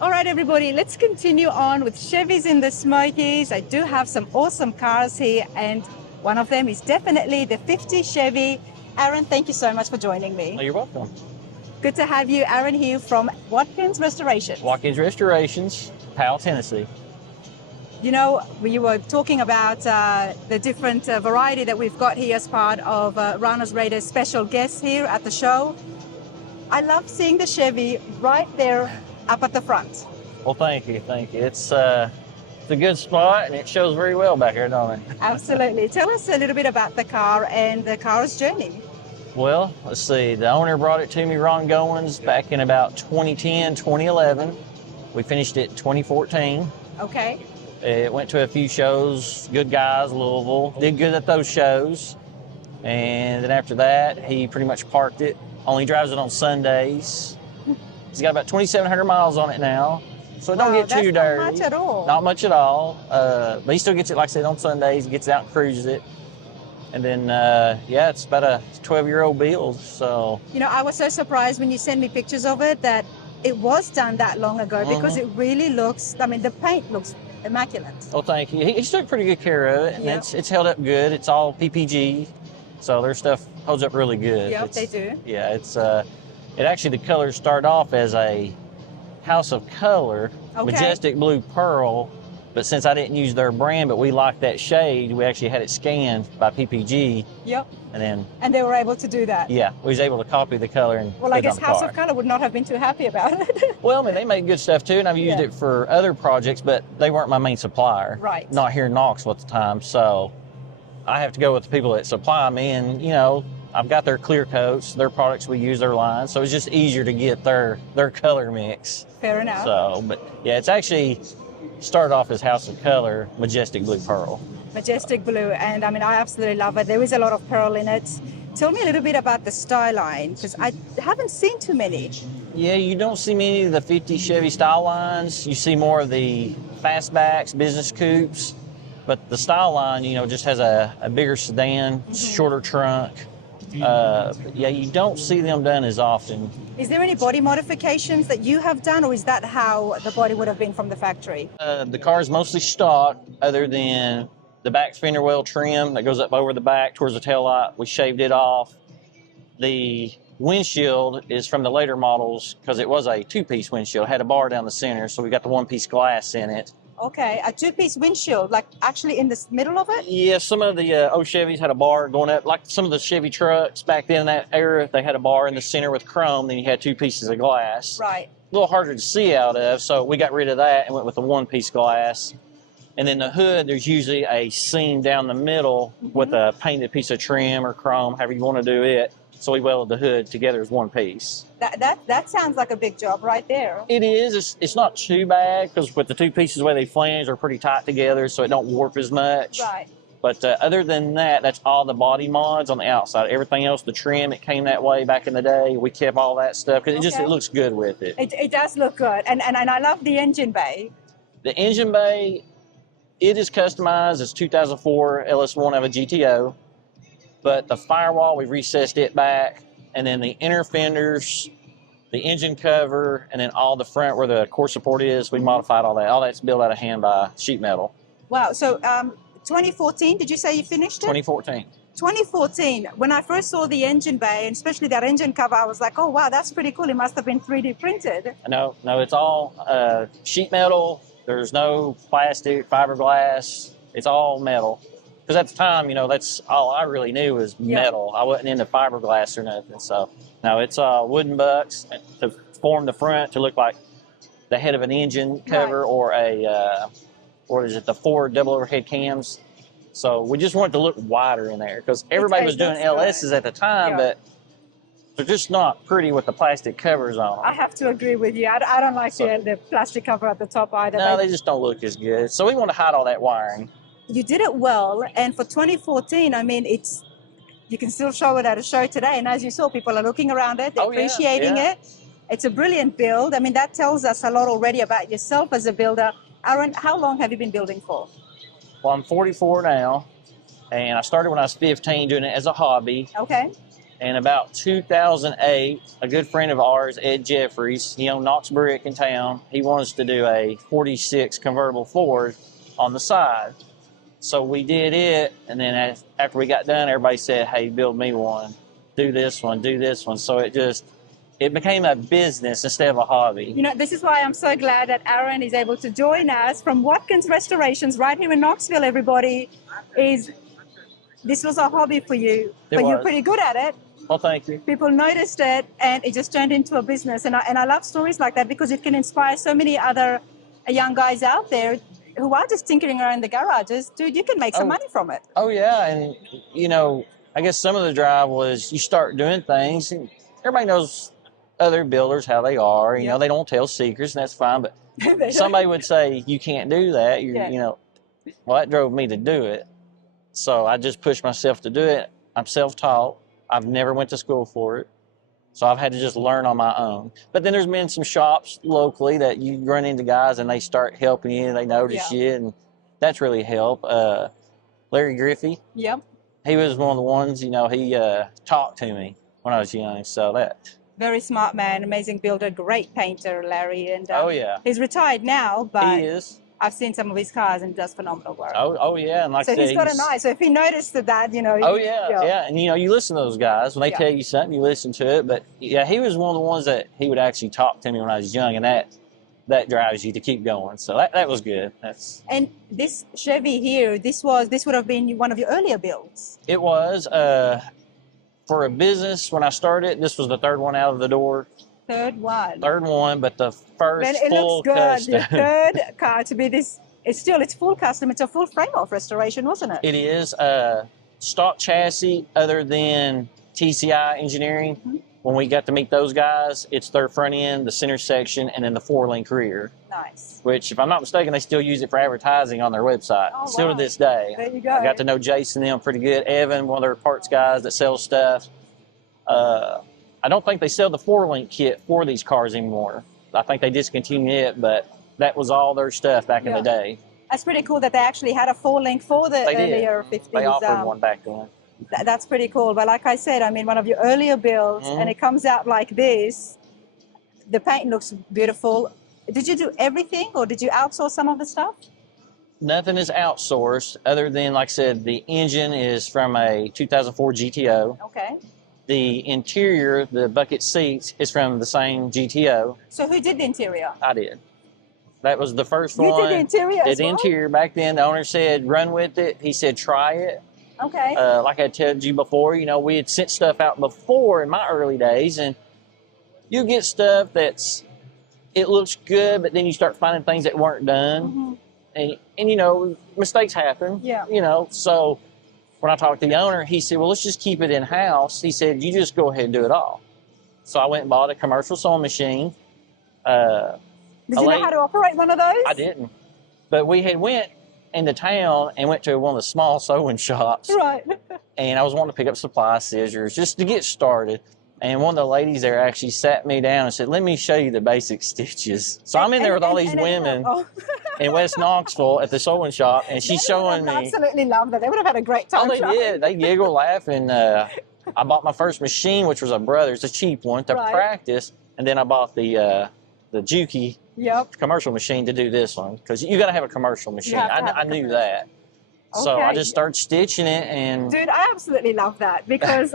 All right, everybody, let's continue on with Chevys in the Smokies. I do have some awesome cars here, and one of them is definitely the 50 Chevy. Aaron, thank you so much for joining me. Oh, you're welcome. Good to have you, Aaron, here from Watkins Restorations. Watkins Restorations, Powell, Tennessee. You know, you were talking about the different variety that we've got here as part of Ranas Radar Special Guests here at the show. I love seeing the Chevy right there up at the front. Well, thank you, thank you. It's a good spot, and it shows very well back here, don't it? Absolutely. Tell us a little bit about the car and the car's journey. Well, let's see. The owner brought it to me, Ron Goins, back in about 2010, 2011. We finished it 2014. Okay. It went to a few shows, Good Guys, Louisville. Did good at those shows. And then after that, he pretty much parked it. Only drives it on Sundays. He's got about 2,700 miles on it now. So it don't get too dirty. Not much at all. Not much at all. But he still gets it, like I said, on Sundays. He gets it out and cruises it. And then, yeah, it's about a 12-year-old build, so. You know, I was so surprised when you sent me pictures of it that it was done that long ago because it really looks, I mean, the paint looks immaculate. Oh, thank you. He's took pretty good care of it, and it's held up good. It's all PPG, so their stuff holds up really good. Yep, they do. Yeah, it actually, the colors start off as a House of Color, Majestic Blue Pearl, but since I didn't use their brand, but we liked that shade, we actually had it scanned by PPG. Yep. And they were able to do that. Yeah, we was able to copy the color and well, I guess House of Color would not have been too happy about it. Well, I mean, they make good stuff too, and I've used it for other projects, but they weren't my main supplier. Right. Not here in Knoxville at the time, so I have to go with the people that supply me, and you know, I've got their clear coats, their products we use, their line, so it's just easier to get their color mix. Fair enough. So, but yeah, it's actually started off as House of Color, Majestic Blue Pearl. Majestic Blue, and I mean, I absolutely love it. There is a lot of pearl in it. Tell me a little bit about the Styline, because I haven't seen too many. Yeah, you don't see many of the 50 Chevy Stylines. You see more of the fastbacks, business coupes, but the Styline, you know, just has a bigger sedan, shorter trunk. Yeah, you don't see them done as often. Is there any body modifications that you have done, or is that how the body would have been from the factory? The car is mostly stock, other than the back fender well trim that goes up over the back towards the taillight. We shaved it off. The windshield is from the later models because it was a two-piece windshield. It had a bar down the center, so we got the one-piece glass in it. Okay, a two-piece windshield, like actually in the middle of it? Yeah, some of the old Chevys had a bar going up, like some of the Chevy trucks back then in that era, they had a bar in the center with chrome, then you had two pieces of glass. Right. A little harder to see out of, so we got rid of that and went with the one-piece glass. And then the hood, there's usually a seam down the middle with a painted piece of trim or chrome, however you want to do it. So we welded the hood together as one piece. That sounds like a big job right there. It is. It's not too bad because with the two pieces, the way they flange, are pretty tight together, so it don't warp as much. Right. But other than that, that's all the body mods on the outside. Everything else, the trim, it came that way back in the day. We kept all that stuff because it looks good with it. It does look good, and I love the engine bay. The engine bay, it is customized. It's 2004 LS1 of a GTO. But the firewall, we recessed it back, and then the inner fenders, the engine cover, and then all the front where the core support is, we modified all that. All that's built out of hand by sheet metal. Wow, so 2014, did you say you finished it? 2014. 2014, when I first saw the engine bay, and especially that engine cover, I was like, oh wow, that's pretty cool. It must have been 3D printed. No, it's all sheet metal. There's no plastic, fiberglass. It's all metal. Because at the time, you know, that's all I really knew was metal. I wasn't into fiberglass or nothing. So, no, it's wooden bucks to form the front to look like the head of an engine cover or a, what is it, the Ford double overhead cams. So we just wanted to look wider in there because everybody was doing LSs at the time, but they're just not pretty with the plastic covers on them. I have to agree with you. I don't like the plastic cover at the top either. No, they just don't look as good. So we want to hide all that wiring. You did it well, and for 2014, I mean, you can still show it at a show today, and as you saw, people are looking around it, they're appreciating it. It's a brilliant build. I mean, that tells us a lot already about yourself as a builder. Aaron, how long have you been building for? Well, I'm 44 now, and I started when I was 15 doing it as a hobby. Okay. In about 2008, a good friend of ours, Ed Jeffries, he owned Knox Brick in town. He wanted us to do a 46 convertible Ford on the side. So we did it, and then after we got done, everybody said, hey, build me one. Do this one, do this one. So it became a business instead of a hobby. You know, this is why I'm so glad that Aaron is able to join us from Watkins Restorations right here in Knoxville, everybody. This was a hobby for you, but you're pretty good at it. Well, thank you. People noticed it, and it just turned into a business. And I love stories like that because it can inspire so many other young guys out there who are just tinkering around the garages. Dude, you can make some money from it. Oh, yeah. And, you know, I guess some of the drive was you start doing things, and everybody knows other builders how they are. You know, they don't tell secrets, and that's fine. But somebody would say, you can't do that. You know, well, that drove me to do it. So I just pushed myself to do it. I'm self-taught. I've never went to school for it. So I've had to just learn on my own. But then there's been some shops locally that you run into guys and they start helping you, they notice you, and that's really helped. Larry Griffey. Yep. He was one of the ones, you know, he talked to me when I was young, so that. Very smart man, amazing builder, great painter, Larry. And oh, yeah. He's retired now, but he is. I've seen some of his cars and does phenomenal work. Oh yeah. And like so I said, he's got an eye. So if he noticed that, you know. Oh, yeah. And, you know, you listen to those guys. When they tell you something, you listen to it. But, yeah, he was one of the ones that he would actually talk to me when I was young, and that drives you to keep going. So that was good. And this Chevy here, this would have been one of your earlier builds. It was. For a business, when I started, this was the third one out of the door. Third one, but the first full custom. custom. The third car to be this, it's full custom. It's a full frame-off restoration, wasn't it? It is. Stock chassis, other than TCI Engineering. Mm-hmm. When we got to meet those guys, it's their front end, the center section, and then the 4-link rear. Nice. Which, if I'm not mistaken, they still use it for advertising on their website. Oh, still wow. to this day. There you go. I got to know Jason and them pretty good. Evan, one of their parts guys that sells stuff. I don't think they sell the 4-link kit for these cars anymore. I think they discontinued it, but that was all their stuff back in the day. That's pretty cool that they actually had a 4-link for the earlier 50s. They offered one back then. That's pretty cool. But like I said, I mean, one of your earlier builds, and it comes out like this. The paint looks beautiful. Did you do everything, or did you outsource some of the stuff? Nothing is outsourced other than, like I said, the engine is from a 2004 GTO. Okay. The interior, the bucket seats, is from the same GTO. So who did the interior? I did. That was the first one. You did the interior Did the interior back then. The owner said, run with it. He said, try it. Okay. Like I told you before, you know, we had sent stuff out before in my early days, and you get stuff it looks good, but then you start finding things that weren't done. Mm-hmm. And you know, mistakes happen. Yeah. You know, so when I talked to the owner, he said, well, let's just keep it in-house. He said, you just go ahead and do it all. So I went and bought a commercial sewing machine. Did you know how to operate one of those? I didn't. But we had went into town and went to one of the small sewing shops. Right. And I was wanting to pick up supply scissors just to get started. And one of the ladies there actually sat me down and said, let me show you the basic stitches. So I'm in there with all these women in West Knoxville at the sewing shop, and she's showing me. I absolutely love that. They would have had a great time. Oh, they did. They giggle, laugh, and I bought my first machine, which was a Brother's, a cheap one, to practice. And then I bought the Juki commercial machine to do this one, because you got to have a commercial machine. I knew that. Okay. So I just started stitching it, and dude, I absolutely love that because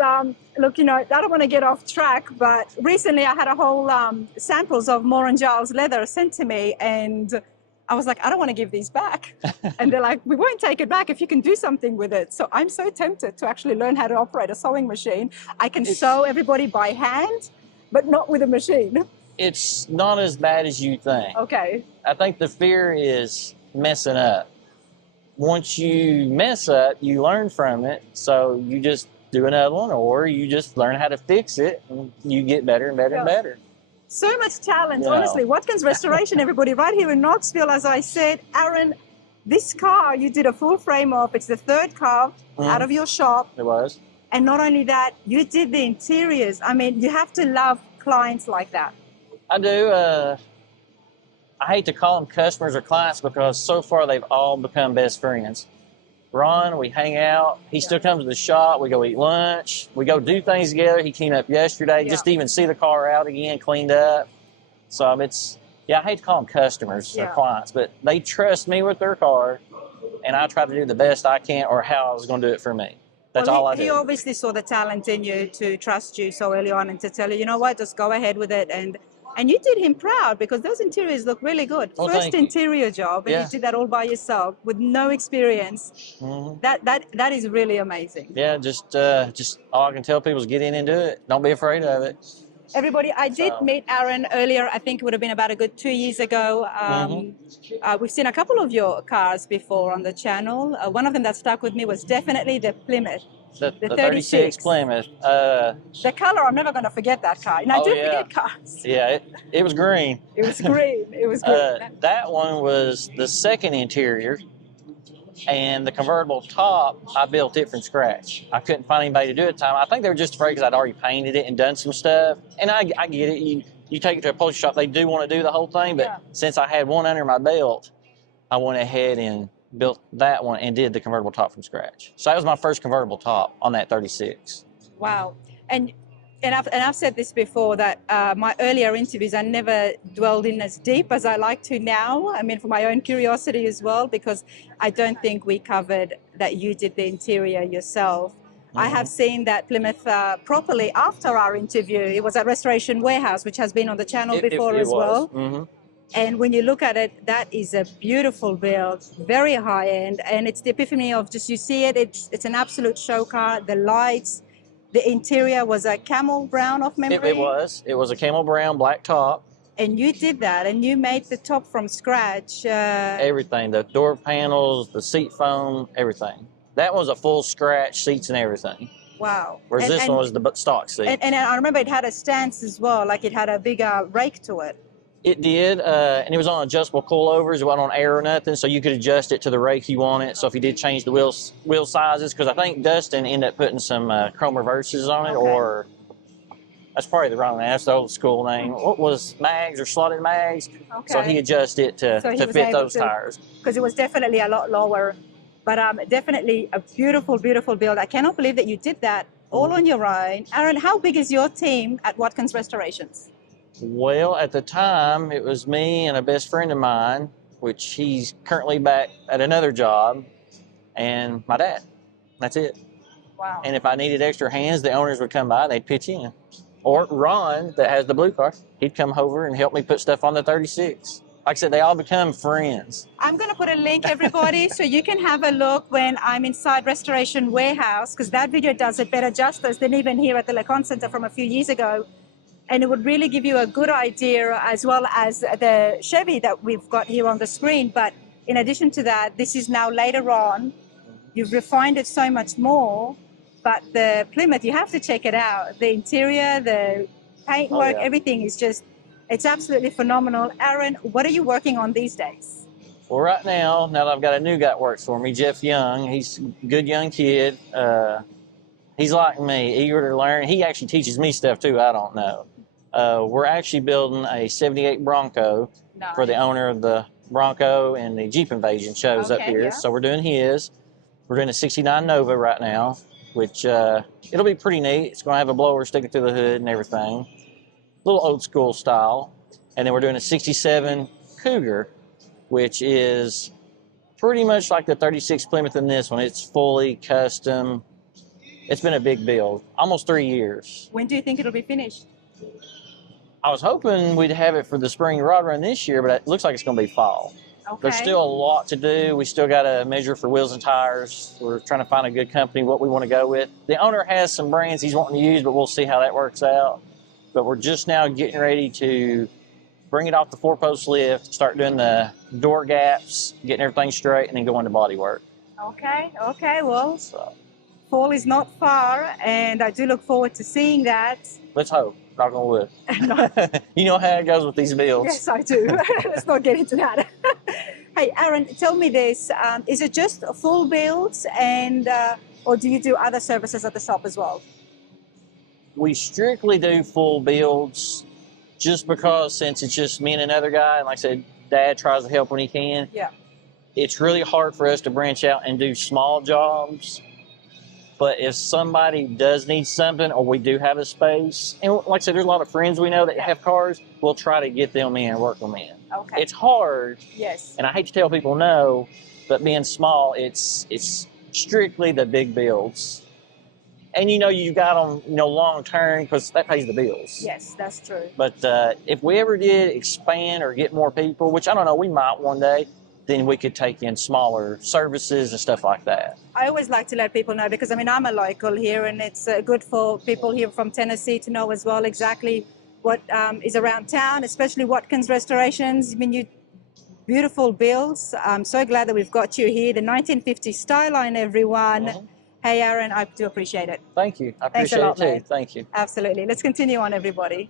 look, you know, I don't want to get off track, but recently I had a whole samples of Moore and Giles leather sent to me, and I was like, I don't want to give these back. And they're like, we won't take it back if you can do something with it. So I'm so tempted to actually learn how to operate a sewing machine. I can sew everybody by hand, but not with a machine. It's not as bad as you think. Okay. I think the fear is messing up. Once you mess up, you learn from it. So you just do another one, or you just learn how to fix it, and you get better and better and better. So much talent, honestly. Watkins Restoration, everybody, right here in Knoxville, as I said. Aaron, this car, you did a full frame off. It's the third car out of your shop. It was. And not only that, you did the interiors. I mean, you have to love clients like that. I do. I hate to call them customers or clients because so far they've all become best friends. Ron, we hang out. He still comes to the shop. We go eat lunch. We go do things together. He came up yesterday just to even see the car out again, cleaned up. So it's, I hate to call them customers or clients, but they trust me with their car, and I try to do the best I can or how I was going to do it for me. That's all I do. He obviously saw the talent in you to trust you so early on and to tell you, you know what, just go ahead with it. And you did him proud because those interiors look really good. First interior job, and you did that all by yourself with no experience. That is really amazing. Yeah, just all I can tell people is get in and do it. Don't be afraid of it. Everybody, I did meet Aaron earlier. I think it would have been about a good 2 years ago. We've seen a couple of your cars before on the channel. One of them that stuck with me was definitely the Plymouth. The 36 Plymouth. The color, I'm never going to forget that car. And I do forget cars. Yeah, it was green. It was green. It was green. That one was the second interior, and the convertible top, I built it from scratch. I couldn't find anybody to do it at the time. I think they were just afraid because I'd already painted it and done some stuff. And I get it. You take it to a upholstery shop, they do want to do the whole thing, but since I had one under my belt, I went ahead and built that one and did the convertible top from scratch. So that was my first convertible top on that 36. Wow. And I've said this before, that my earlier interviews, I never dwelled in as deep as I like to now. I mean, for my own curiosity as well, because I don't think we covered that you did the interior yourself. I have seen that Plymouth properly after our interview. It was at Restoration Warehouse, which has been on the channel before as well. And when you look at it, that is a beautiful build, very high end, and it's the epiphany of just, you see it, it's an absolute show car. The lights, the interior was a camel brown off memory. It was a camel brown, black top. And you did that, and you made the top from scratch. Everything, the door panels, the seat foam, everything. That was a full scratch, seats and everything. Wow. Whereas this one was the stock seat. And I remember it had a stance as well, like it had a bigger rake to it. It did, and it was on adjustable coilovers. It wasn't on air or nothing, so you could adjust it to the rake you wanted. So if you did change the wheel sizes, because I think Dustin ended up putting some chrome reverses on it, or that's probably the wrong name. That's the old school name. What was mags or slotted mags? So he adjusted it to fit those tires. Because it was definitely a lot lower, but definitely a beautiful, beautiful build. I cannot believe that you did that all on your own. Aaron, how big is your team at Watkins Restorations? Well, at the time, it was me and a best friend of mine, which he's currently back at another job, and my dad. That's it. Wow. And if I needed extra hands, the owners would come by, they'd pitch in. Or Ron, that has the blue car, he'd come over and help me put stuff on the 36. Like I said, they all become friends. I'm going to put a link, everybody, so you can have a look when I'm inside Restoration Warehouse, because that video does it better justice than even here at the Lacan Center from a few years ago. And it would really give you a good idea, as well as the Chevy that we've got here on the screen. But in addition to that, this is now later on. You've refined it so much more. But the Plymouth, you have to check it out. The interior, the paintwork, everything is just, it's absolutely phenomenal. Aaron, what are you working on these days? Well, right now that I've got a new guy that works for me, Jeff Young. He's a good young kid. He's like me, eager to learn. He actually teaches me stuff too I don't know. We're actually building a 78 Bronco for the owner of the Bronco and the Jeep Invasion shows up here. So we're doing his. We're doing a 69 Nova right now, which it'll be pretty neat. It's going to have a blower sticking through the hood and everything. A little old school style. And then we're doing a 67 Cougar, which is pretty much like the 36 Plymouth in this one. It's fully custom. It's been a big build, almost 3 years. When do you think it'll be finished? I was hoping we'd have it for the spring rod run this year, but it looks like it's going to be fall. Okay. There's still a lot to do. We still got to measure for wheels and tires. We're trying to find a good company, what we want to go with. The owner has some brands he's wanting to use, but we'll see how that works out. But we're just now getting ready to bring it off the four-post lift, start doing the door gaps, getting everything straight, and then go into body work. Okay, well, fall is not far, and I do look forward to seeing that. Let's hope. Knock on wood. You know how it goes with these builds. Yes, I do. Let's not get into that. Hey, Aaron, tell me this. Is it just full builds, and or do you do other services at the shop as well? We strictly do full builds just because since it's just me and another guy, and like I said, Dad tries to help when he can. Yeah. it's really hard for us to branch out and do small jobs. But if somebody does need something, or we do have a space, and like I said, there's a lot of friends we know that have cars, we'll try to get them in and work them in. Okay. It's hard. Yes. And I hate to tell people no, but being small, it's strictly the big builds. And you got them, long term, because that pays the bills. Yes, that's true. But if we ever did expand or get more people, which I don't know, we might one day, then we could take in smaller services and stuff like that. I always like to let people know, because I'm a local here, and it's good for people here from Tennessee to know as well exactly what is around town, especially Watkins Restorations. You beautiful builds. I'm so glad that we've got you here. The 1950 Styline, everyone. Mm-hmm. Hey, Aaron, I do appreciate it. Thank you. I appreciate it too. Thank you. Absolutely. Let's continue on, everybody.